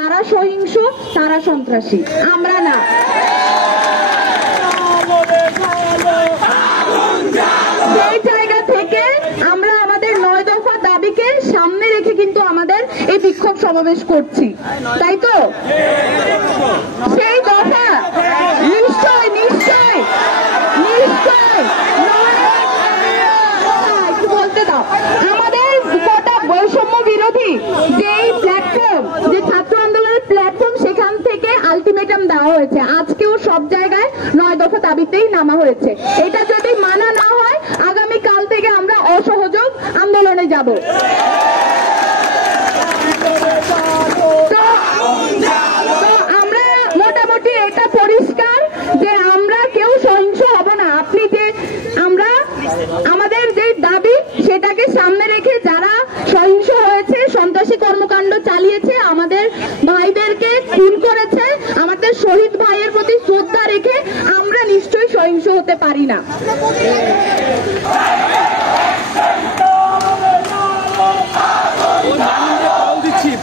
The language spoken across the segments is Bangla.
তারা সহিংস, তারা সন্ত্রাসী, আমরা না। সেই জায়গা থেকে আমরা আমাদের 9 দফা দাবিকে সামনে রেখে কিন্তু আমাদের এই বিক্ষোভ সমাবেশ করছি, তাই তো? সেই দফা নিশ্চয় নিশ্চয় নিশ্চয় বলতে দাও। আমাদের গোটা বৈষম্য বিরোধী যেই প্ল্যাটফর্ম, যে ছাত্র আন্দোলনের প্ল্যাটফর্ম, সেখান থেকে আলটিমেটাম দেওয়া হয়েছে। আজকেও সব জায়গায় 9 দফা দাবিতেই নামা হয়েছে। এটা যদি মানা না হয়, আগামী কাল থেকে আমরা অসহযোগ আন্দোলনে যাব। আমরা মোটামুটি এটা পরিষ্কার যে আমরা কেউ সহিংস হব না। আপনি যে আমরা আমাদের যে দাবি সেটাকে সামনে রেখে যারা সহিংস হয়েছে, সন্ত্রাসী কর্মকাণ্ড চালিয়েছে, আমাদের ভাইদেরকে খুন করেছে, আমাদের শহীদ ভাইয়ের প্রতি শ্রদ্ধা রেখে আমরা নিশ্চয়ই সহিংস হতে পারি না।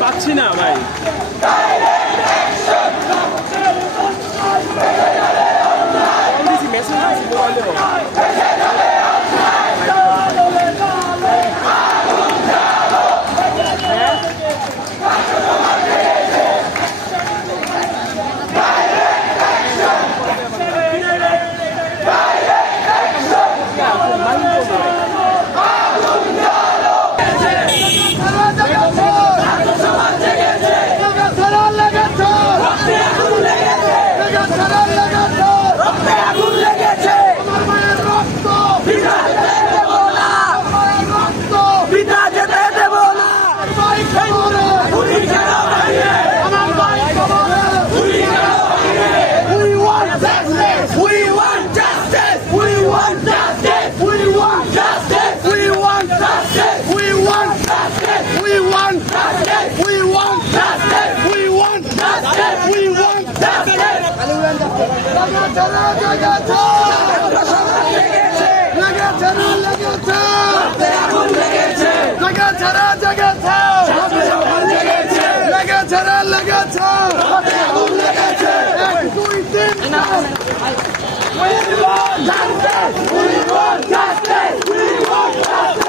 পাচ্ছি না ভাই। We want justice! We want justice! We want justice!